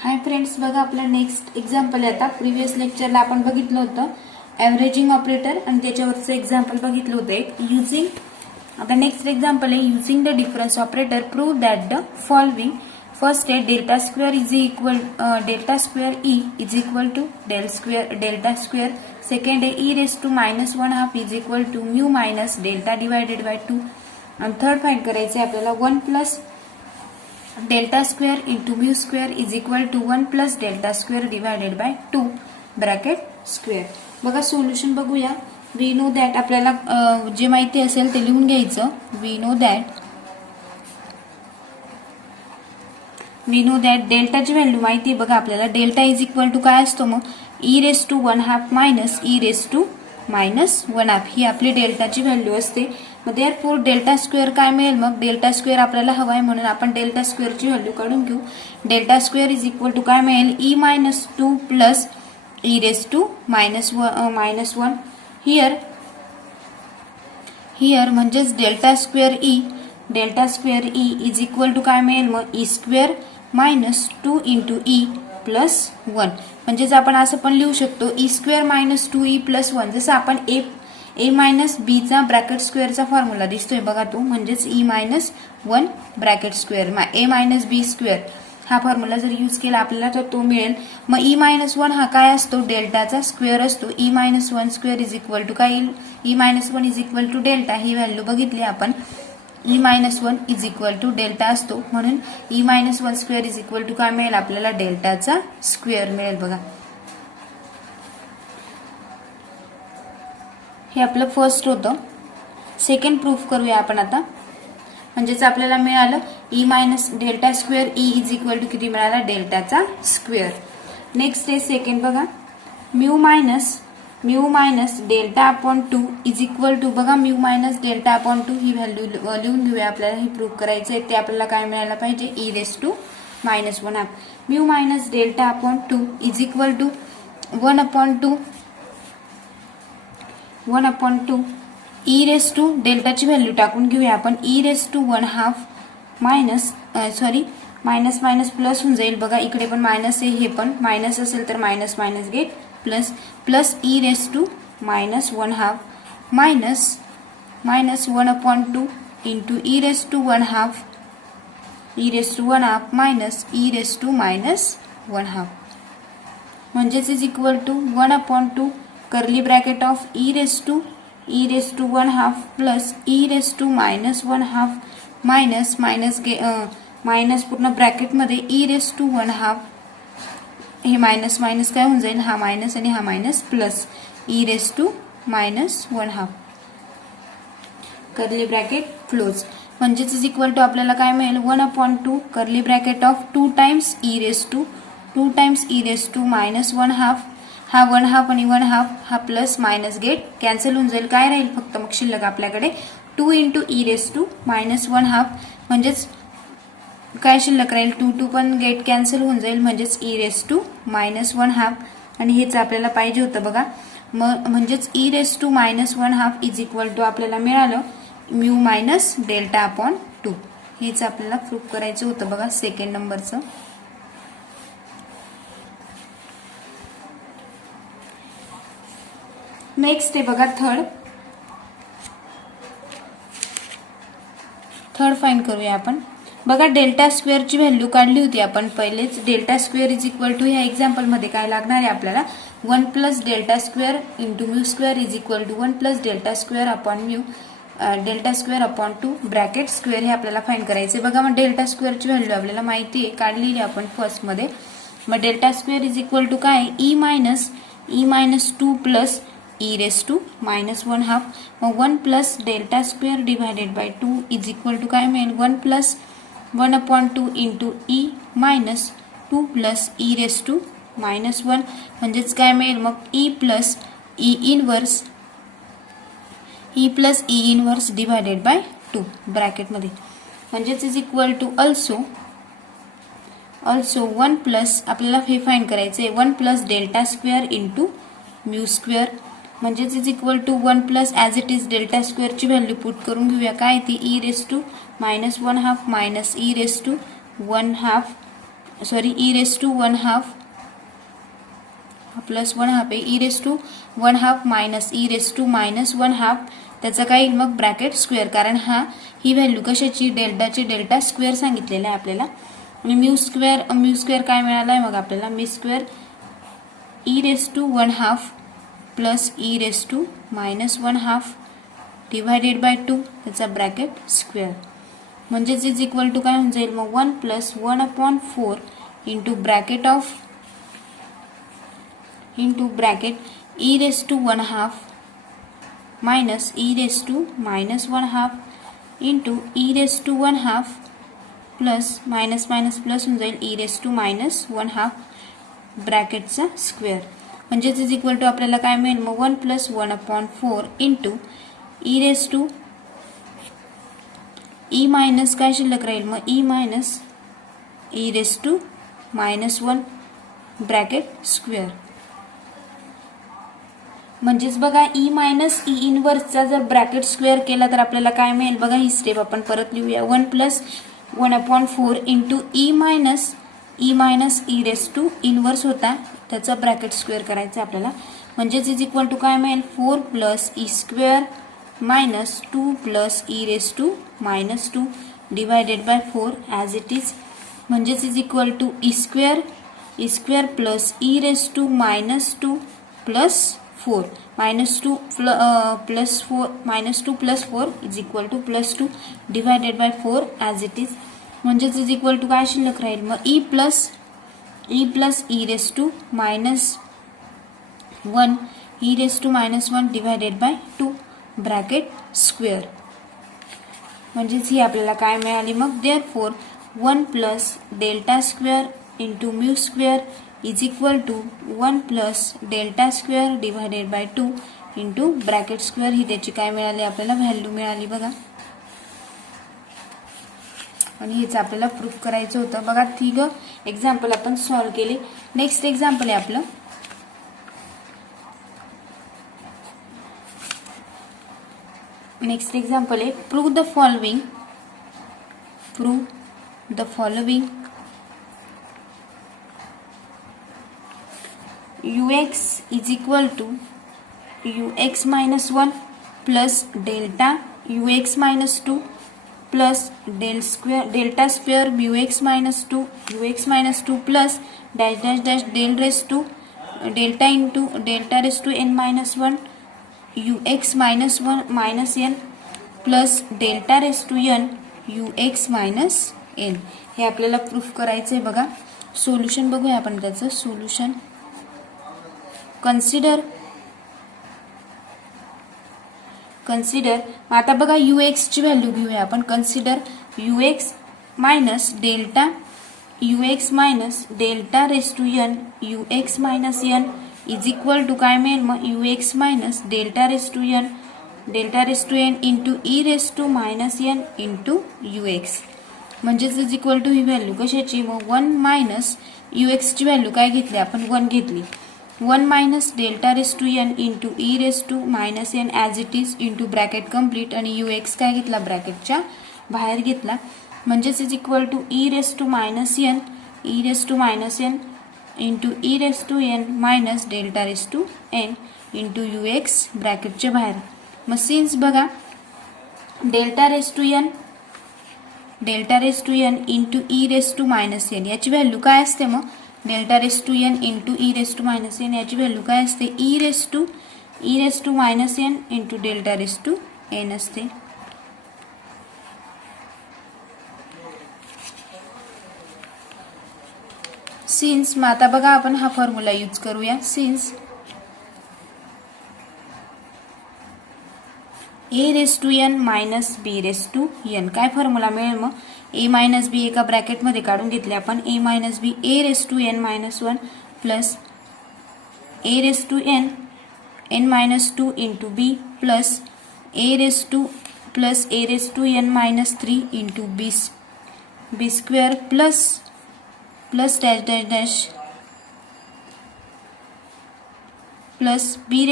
Hi friends, बघा आपलं next example आहे. आता प्रिव्हियस लेक्चरला आपण बघितलं होतं एव्हरेजिंग ऑपरेटर आणि त्याच्यावरचं एक्झाम्पल बघितलं होतं एक युजिंग. आता नेक्स्ट एक्झाम्पल आहे using the difference operator prove that the following. First आहे delta square is equal delta square E is equal to delta square. Second आहे E raise to minus one half is equal to mu minus delta divided by 2. आणि third find करायचं आहे आपल्याला 1 plus delta square into mu square is equal to 1 plus delta square divided by 2 bracket square. बघा solution बघूया. We know that आपल्याला जे माहिती असेल ते लिहून घ्यायचं. वी नो दॅट डेल्टाची व्हॅल्यू माहिती आहे. बघा आपल्याला डेल्टा इज इक्वल टू काय असतो मग E raise to 1 half minus E raise to minus 1 half ही आपली डेल्टाची व्हॅल्यू असते. मग देअरफॉर डेल्टा स्क्वेअर काय मिळेल मग डेल्टा स्क्वेअर आपल्याला हवा आहे म्हणून आपण डेल्टा स्क्वेअरची व्हॅल्यू काढून घेऊ. Delta square is equal to काय मिळेल E minus 2 plus E raise to minus 1 here म्हणजेच delta square E is equal to काय मिळेल मग E square minus 2 into E plus 1. म्हणजेच आपण असं पण लिहू शकतो E square minus 2 E plus 1. जसं आपण ए मायनस बी चा ब्रॅकेट स्क्वेअरचा फॉर्म्युला दिसतोय बघा तो, म्हणजेच ई मायनस 1 ब्रॅकेट स्क्वेअर ए मायनस बी स्क्वेअर हा फॉर्म्युला जर यूज केला आपल्याला तर तो मिळेल. मग ई मायनस 1 हा काय असतो डेल्टाचा स्क्वेअर असतो. E minus 1 square is equal to काय येईल e minus 1 is equal to delta. ही व्हॅल्यू बघितली आपण e minus 1 is equal to delta असतो म्हणून e minus 1 square is equal to काय मिळेल आपल्याला डेल्टाचा स्क्वेअर मिळेल. बघा हे आपलं फर्स्ट होतं. सेकंड प्रूफ करूया आपण आता. म्हणजेच आपल्याला मिळालं e minus delta square E is equal to किती मिळाला डेल्टाचा स्क्वेअर. नेक्स्ट आहे सेकंड बघा mu minus delta upon 2 is equal to बघा म्यू मायनस डेल्टा अपॉन 2 ही व्हॅल्यू लिहून घेऊया. आपल्याला हे प्रूफ करायचं आहे. ते आपल्याला काय मिळायला पाहिजे E raise to minus 1 half. Mu minus delta upon 2 is equal to 1 upon 2 E raise to डेल्टाची व्हॅल्यू टाकून घेऊया आपण. E raise to 1 half minus minus plus होऊन जाईल. बघा इकडे पण मायनस आहे, हे पण मायनस असेल तर minus get plus E raise to minus 1 half minus 1 upon 2 into E raise to 1 half minus E raise to minus 1 half. म्हणजेच is equal to 1 upon 2 curly bracket of E raise to 1 half plus E raise to minus 1 half minus पूर्ण ब्रॅकेट मध्ये E raise to 1 half. हे minus काय होऊन जाईल हा minus आणि हा minus plus E raise to minus 1 half curly bracket close. म्हणजेच इज इक्वल टू आपल्याला काय मिळेल 1 upon 2 curly bracket of 2 times e raise to minus 1 half. हा 1 हाफ आणि 1 हाफ हा प्लस मायनस गेट कॅन्सल होऊन जाईल. काय राहील फक्त मग शिल्लक आपल्याकडे 2 into E raise to minus 1 half. म्हणजेच काय शिल्लक राहील 2 पण गेट कॅन्सल होऊन जाईल म्हणजेच e raise to minus 1 half. आणि हेच आपल्याला पाहिजे होतं बघा. म्हणजेच e raise to minus 1 half is equal to आपल्याला मिळालं म्यू मायनस डेल्टा अपॉन 2. हेच आपल्याला प्रूफ करायचं होतं बघा सेकंड नंबरचं. नेक्स्ट आहे बघा थर्ड फाइंड करूया आपण. बघा डेल्टा स्क्वेअरची व्हॅल्यू काढली होती आपण पहिलेच. Delta square is equal to ह्या एक्झाम्पल मध्ये काय लागणार आहे आपल्याला 1 plus delta square into mu square is equal to 1 plus delta square upon 2 bracket square हे आपल्याला फाइंड करायचे. बघा मग डेल्टा स्क्वेअरची व्हॅल्यू आपल्याला माहिती आहे काढलेली आपण फर्स्ट मध्ये. मग delta square is equal to काय E minus 2 plus E raise to minus 1 half. मग 1 plus delta square divided by 2 is equal to काय मिळेल 1 plus 1 upon 2 into E minus 2 plus E raise to minus 1. म्हणजेच काय मिळेल मग E plus E inverse divided by 2 ब्रॅकेटमध्ये. म्हणजेच is equal to also 1 plus आपल्याला हे फाइंड करायचं आहे 1 plus delta square into mu square. म्हणजेच is equal to 1 plus as it is delta स्क्वेअरची व्हॅल्यू पुट करून घेऊया. काय ती E raise to minus 1 half minus E raise to 1 half sorry E raise to 1/2 plus 1/2 आहे, E raise to 1/2 minus E raise to minus 1/2 त्याचं काय येईल मग ब्रॅकेट स्क्वेअर, कारण ही व्हॅल्यू कशाची डेल्टाची डेल्टा स्क्वेअर सांगितलेला आहे आपल्याला. आणि म्यू स्क्वेअर काय मिळाला आहे मग आपल्याला mu square E raise to 1/2 plus E raise to minus 1/2 divided by 2 त्याचा ब्रॅकेट स्क्वेअर म्हणजेच इज इक्वल टू काय होऊन जाईल मग 1 plus 1/4 into bracket of into bracket E raise to 1/2 minus E raise to minus 1/2 into E raise to 1/2 plus minus minus plus होऊन जाईल E raise to minus 1/2 ब्रॅकेटचा square म्हणजेच is equal to आपल्याला काय मिळेल मग 1 plus 1/4 into E raise to e minus काय शिल्लक राहील मग e minus E raise to minus 1 bracket square म्हणजेच बघा ई मायनस ई इनवर्सचा जर ब्रॅकेट स्क्वेअर केला तर आपल्याला काय मिळेल बघा ही स्टेप आपण परत लिहूया 1 plus 1/4 into E minus E raise to inverse होता त्याचा ब्रॅकेट स्क्वेअर करायचा आपल्याला म्हणजेच इज इक्वल टू काय मिळेल 4 plus E square minus 2 plus E raise to minus 2 divided by 4 as it is म्हणजेच is equal to E square plus E raise to minus 2 plus 4 minus 2 plus 4 minus 2 plus 4 is equal to plus 2 divided by 4 as it is म्हणजेच is equal to काय शिल्लक राहील मग E plus E raise to minus 1 e raise to minus 1 divided by 2 bracket square म्हणजेच ही आपल्याला काय मिळाली मग therefore 1 plus delta square into mu square is equal to 1 plus delta square divided by 2 into bracket square ही त्याची काय मिळाली आपल्याला व्हॅल्यू मिळाली बघा. आणि हेच आपल्याला प्रूफ करायचं होतं बघा. तिघं एक्झाम्पल आपण सॉल्व्ह केले. नेक्स्ट एक्झाम्पल आहे आपलं नेक्स्ट एक्झाम्पल आहे prove the following ux is equal to ux minus 1 plus delta ux minus 2 plus delta square ux minus 2 plus dash dash dash del raised to delta into delta raised to n minus 1 ux minus 1 minus n plus delta raised to n ux minus n हे आपल्याला proof करायचं आहे बघा. Solution बघूया आपण त्याचं solution. Consider आता बघा ux ची व्हॅल्यू घेऊया आपण. Consider ux minus delta raise to n ux minus n is equal to काय मिळेल मग ux minus delta raise to n into E raise to minus n into ux म्हणजेच is equal to ही value कशाची मग 1 minus ux ची value काय घेतली आपण 1 घेतली 1 minus delta raise to n into E raise to minus n as it is into bracket complete आणि ux काय घेतला ब्रॅकेटच्या बाहेर घेतला म्हणजेच is equal to E raise to minus n into E raise to n minus delta raise to n into ux ब्रॅकेटच्या बाहेर. मग सिन्स बघा delta raise to n into E raise to minus n याची value काय असते मग delta raise to n into E raise to minus n याची value काय असते e raise to minus n into delta raise to n असते. Since मग आता बघा आपण हा फॉर्म्युला यूज करूया. Since a raise to n minus B raise to n काय फॉर्म्युला मिळेल मग ए मायनस बी एका ब्रॅकेटमध्ये काढून घेतले आपण A minus B A raise to n minus 1 plus A raise to n minus 2 into B plus A raise to n minus 3 into B square plus dash dash dash plus B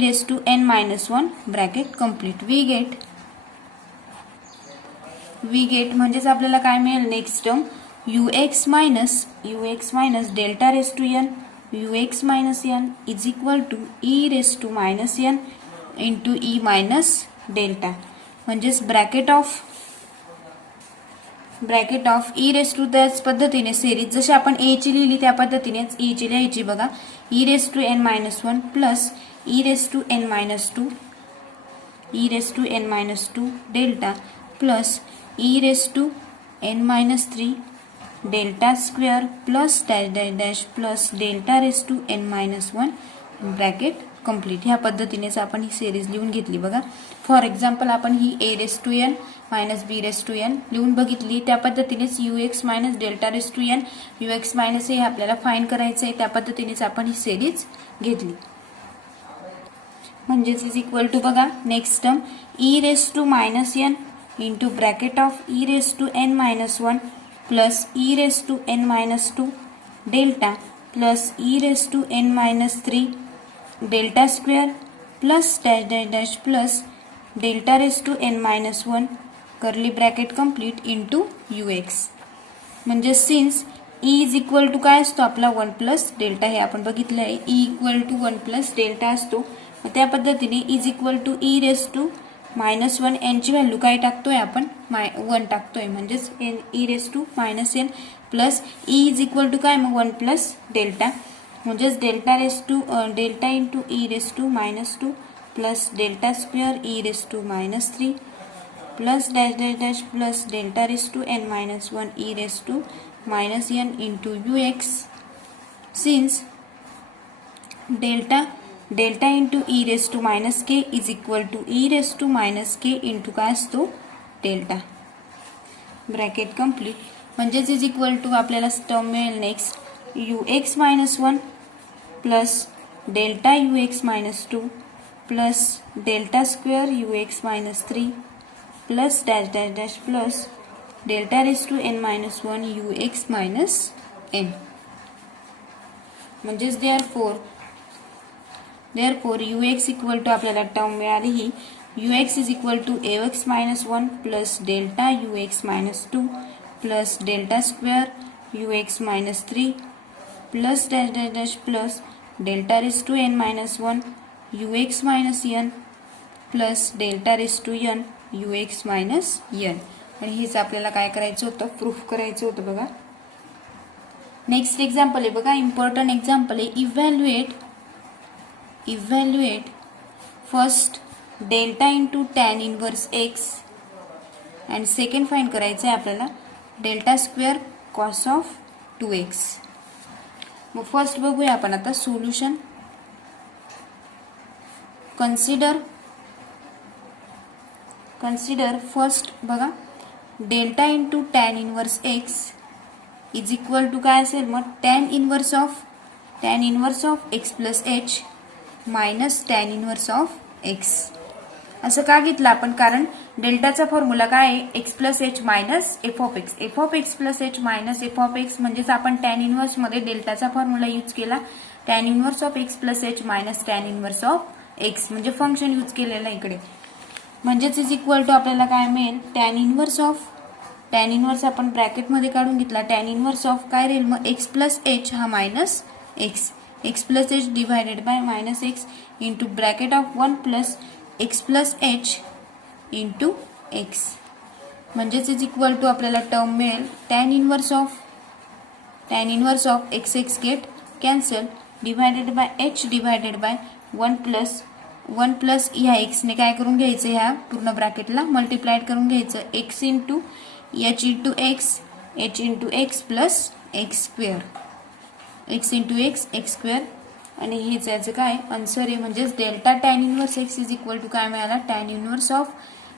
raise to n minus 1 bracket complete. We get म्हणजेच आपल्याला काय मिळेल next term ux minus delta raised to n ux minus n is equal to e raised to minus n into e minus delta. म्हणजेच bracket of E raise to त्याच पद्धतीने series जशी आपण ए ची लिहिली त्या पद्धतीनेच ई ची लिहायची बघा. E raise to N minus 1 plus E raise to N minus 2 delta plus E raise to N minus 3 delta square plus dash dash dash plus delta raise to N minus 1 bracket complete. ह्या पद्धतीनेच आपण ही series लिहून घेतली बघा. For example आपण ही A raise to N minus B raise to N लिहून बघितली. त्या पद्धतीनेच U x minus delta raise to N U x minus हे आपल्याला फाइंड करायचं आहे. त्या पद्धतीनेच आपण ही सिरीज घेतली. म्हणजेच इज इक्वल टू बघा next term E raise to minus N into bracket of E raise to N minus 1 plus E raise to N minus 2 delta plus E raise to N minus 3 delta square plus dash dash dash plus delta raise to N minus 1 curly bracket complete into you X. म्हणजे since E is equal to काय असतो आपला 1 plus delta हे आपण बघितलं आहे. E equal to 1 plus delta असतो. त्या पद्धतीने is equal to E raise to minus 1 एनची व्हॅल्यू काय टाकतोय आपण 1 टाकतोय. म्हणजेच N E raise to minus N plus E is equal to काय मग 1 प्लस डेल्टा. म्हणजेच delta into E raise to minus 2 plus delta square E raise to minus 3 plus dash dash dash plus delta raise to N minus 1 e raise to minus N into you x. Since delta into E raise to minus k is equal to E raise to minus k into काय असतो delta bracket complete. म्हणजेच is equal to आपल्याला term मिळेल next u x minus 1 plus delta you x minus 2 plus delta square you x minus 3 plus dash dash dash plus delta raise to N minus 1 you x minus N. म्हणजेच therefore U X equal to आपल्याला term मिळाली ही U X is equal to A X minus 1 plus delta you x minus 2 plus delta square you x minus 3 plus dash dash dash plus delta raise to N minus 1 you x minus N plus delta raise to N U x minus N. आणि हेच आपल्याला काय करायचं होतं proof करायचं होतं बघा. Next example आहे बघा इम्पॉर्टंट एक्झाम्पल आहे. Evaluate first delta into tan inverse x and second find करायचं आहे आपल्याला delta square cos of 2x. मग फर्स्ट बघूया आपण आता सोल्युशन. कन्सिडर फर्स्ट बघा delta into tan inverse x is equal to काय असेल मग tan inverse of x plus h minus tan inverse of x. असं का घेतलं आपण कारण डेल्टाचा फॉर्म्युला काय आहे x plus h minus f of x plus h minus f of x. म्हणजेच आपण टॅन इनवर्स मध्ये डेल्टाचा फॉर्म्युला यूज केला tan inverse of x plus h minus tan inverse of x म्हणजे फंक्शन यूज केलेलं इकडे. म्हणजेच इज इक्वल टू आपल्याला काय मिळेल टॅन इनवर्स आपण ब्रॅकेटमध्ये काढून घेतला. टॅन इनवर्स ऑफ काय राहील मग एक्स प्लस एच हा minus x plus h divided by minus x into bracket of 1 plus x plus h into x. म्हणजेच इज इक्वल टू आपल्याला टर्म मिळेल tan inverse of x get cancel divided by h divided by 1 plus ह्या एक्सने काय करून घ्यायचं ह्या पूर्ण ब्रॅकेटला मल्टिप्लाइड करून घ्यायचं x into h into x plus x into x square. आणि हेच याचं काय आन्सर आहे. म्हणजेच delta tan inverse x is equal to काय मिळाला tan inverse of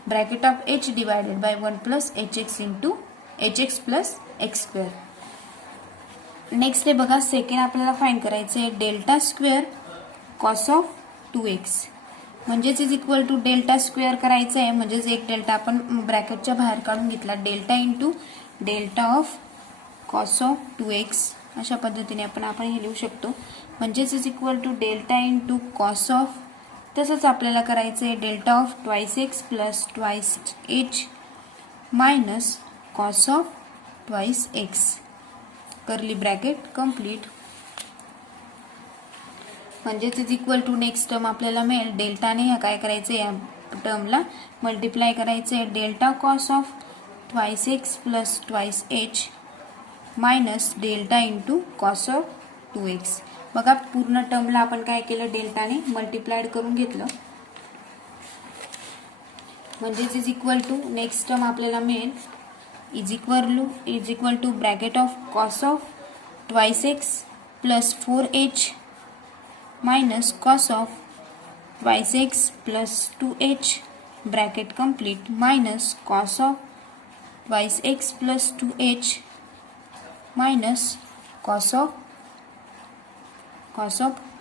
bracket of h divided by 1 plus h x into h x plus x square. Next आहे बघा सेकंड आपल्याला फाइंड करायचं आहे delta square cos of 2x. म्हणजेच is equal to delta square करायचं आहे. म्हणजेच एक डेल्टा आपण ब्रॅकेटच्या बाहेर काढून घेतला delta into delta of cos of 2x. अशा पद्धतीने आपण हे लिहू शकतो. म्हणजेच is equal to delta into cos of तसंच आपल्याला करायचं आहे delta of twice x plus twice H minus cos of twice X curly bracket complete. म्हणजेच is equal to next term आपल्याला मिळेल डेल्टाने ह्या काय करायचं या टर्मला मल्टिप्लाय करायचे delta cos of twice x plus twice H minus delta into cos of 2x. बघा पूर्ण टर्मला आपण काय केलं डेल्टाने मल्टिप्लाइड करून घेतलं. म्हणजेच is equal to next term आपल्याला मिळेल is equal to bracket of cos of twice x plus 4h minus cos of twice x plus 2h bracket complete minus cos of twice x plus 2h minus cos of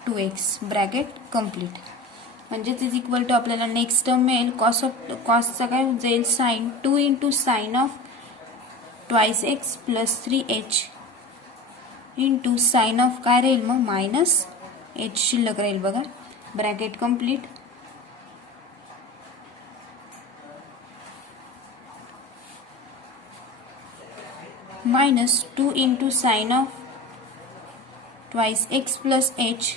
2x bracket complete. म्हणजेच is equal to आपल्याला next term मिळेल कॉसचा काय जाईल sine 2 into sine of twice x plus 3h into sine of काय राहील मग minus h शिल्लक राहील बघा bracket complete. Minus 2 into sine of twice x plus h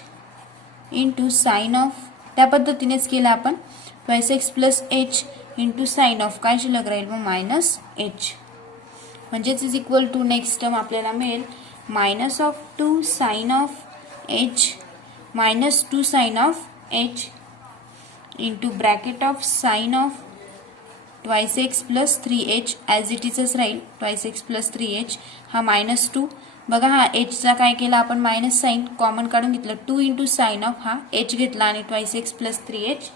into sine of त्या पद्धतीनेच केलं आपण twice x plus h into sine of काय शिल्लक राहील मग मायनस h. म्हणजेच is equal to next term आपल्याला मिळेल minus of 2 sine of h minus 2 sine of h into bracket of sine of twice x plus 3h as it इजच राहील twice x plus 3h हा minus 2 बघा हा एचचा काय केला आपण मायनस साइन कॉमन काढून घेतलं 2 इंटू साइन ऑफ हा h घेतला आणि ट्वाइस एक्स प्लस 3h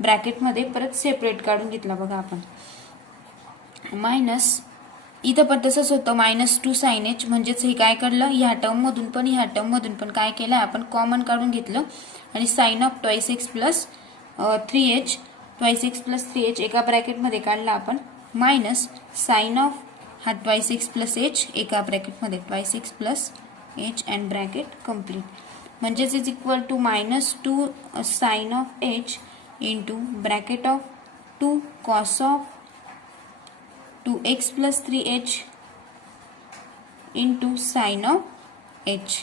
ब्रॅकेटमध्ये परत सेपरेट काढून घेतला बघा आपण मायनस इथं पण तसंच होतं मायनस 2 साइन h म्हणजेच हे काय काढलं ह्या टर्ममधून पण काय केलं आपण कॉमन काढून घेतलं आणि sine of twice x plus 3h एका ब्रॅकेटमध्ये काढला आपण मायनस साइन ऑफ हा ट्वाइस एक्स प्लस h एका ब्रॅकेटमध्ये twice x plus h and bracket complete. म्हणजेच is equal to minus 2 sine of h into bracket of 2 cos of 2x plus 3h into sine of h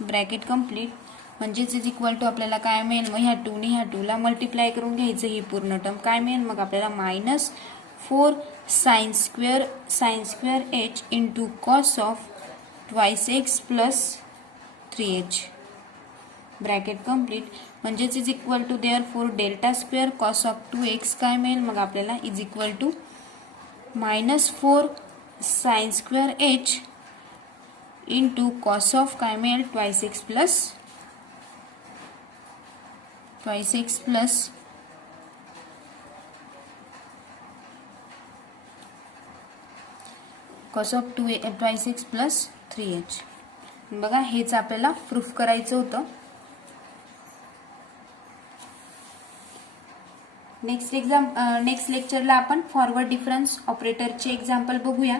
bracket complete. म्हणजेच is equal to आपल्याला काय मिळेल मग ह्या 2 ने ह्या 2 ला मल्टिप्लाय करून घ्यायचं ही पूर्ण टर्म काय मिळेल मग आपल्याला minus 4 sine square h into cos of twice x plus 3h bracket complete. म्हणजेच is equal to therefore delta square cos of 2x काय मिळेल मग आपल्याला is equal to minus 4 sine square h into cos of काय मिळेल twice x plus cos of twice x plus 3h. बघा हेच आपल्याला प्रूफ करायचं होतं. नेक्स्ट लेक्चरला आपण फॉरवर्ड डिफरन्स ऑपरेटरचे एक्झाम्पल बघूया.